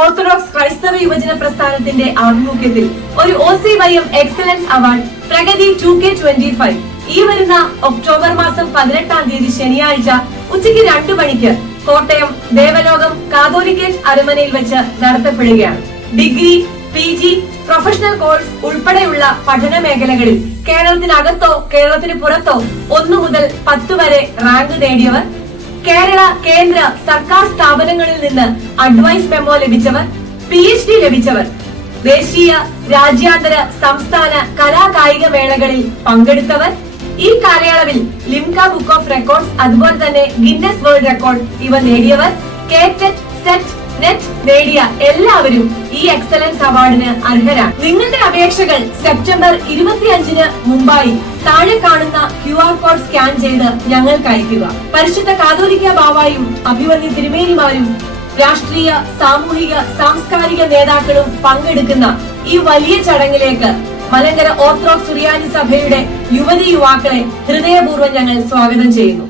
Orthodox ക്രൈസ്തവ യുവജന പ്രസ്ഥാനത്തിന്റെ ആഭിമുഖ്യത്തിൽ ഒരു OCYM excellence award Pragati 2K25 ഈ വരുന്ന ഒക്ടോബർ മാസം 18-ാം തീയതി ശനിയാഴ്ച ഉച്ചയ്ക്ക് 2 മണിക്ക് കോട്ടയം ദേവലോകം കാതോലിക്കേറ്റ് അരമനയിൽ വെച്ച് നടത്തപ്പെടുകയാണ്. ഡിഗ്രി, PG, പ്രൊഫഷണൽ കോഴ്സ് ഉൾപ്പെടെയുള്ള പഠന മേഖലകളിൽ കേരളത്തിനകത്തോ കേരളത്തിന് പുറത്തോ 1 മുതൽ 10 വരെ റാങ്ക് നേടിയവർ, കേരള, കേന്ദ്ര, സർക്കാർ സ്ഥാപനങ്ങളിൽ നിന്ന് അഡ്വൈസ് മെമ്മോ ലഭിച്ചവർ, PhD ലഭിച്ചവർ, ദേശീയ, രാജ്യാന്തര, സംസ്ഥാന കലാകായിക മേളകളിൽ പങ്കെടുത്തവർ, ഈ കാലയളവിൽ ലിംക ബുക്ക് ഓഫ് റെക്കോർഡ്സ് അതുപോലെ തന്നെ ഗിന്നസ് വേൾഡ് റെക്കോർഡ് ഇവ നേടിയവർ, കേറ്ററ്റ്, സെറ്റ്, നെറ്റ് നേടിയ എല്ലാവരും ഈ എക്സലൻസ് അവാർഡിന് അർഹരാണ്. നിങ്ങളുടെ അപേക്ഷകൾ സെപ്റ്റംബർ 25-ന് മുമ്പായി താഴെ കാണുന്ന QR കോഡ് സ്കാൻ ചെയ്ത് ഞങ്ങൾക്ക് അയയ്ക്കുക. പരിശുദ്ധ കാതോലിക്ക ബാവായും അഭിവന്യ തിരുമേനിമാരും രാഷ്ട്രീയ, സാമൂഹിക, സാംസ്കാരിക നേതാക്കളും പങ്കെടുക്കുന്ന ഈ വലിയ ചടങ്ങിലേക്ക് മലങ്കര ഓർത്തഡോക്സ് സുറിയാനി സഭയുടെ യുവതി യുവാക്കളെ ഹൃദയപൂർവ്വം ഞങ്ങൾ സ്വാഗതം ചെയ്യുന്നു.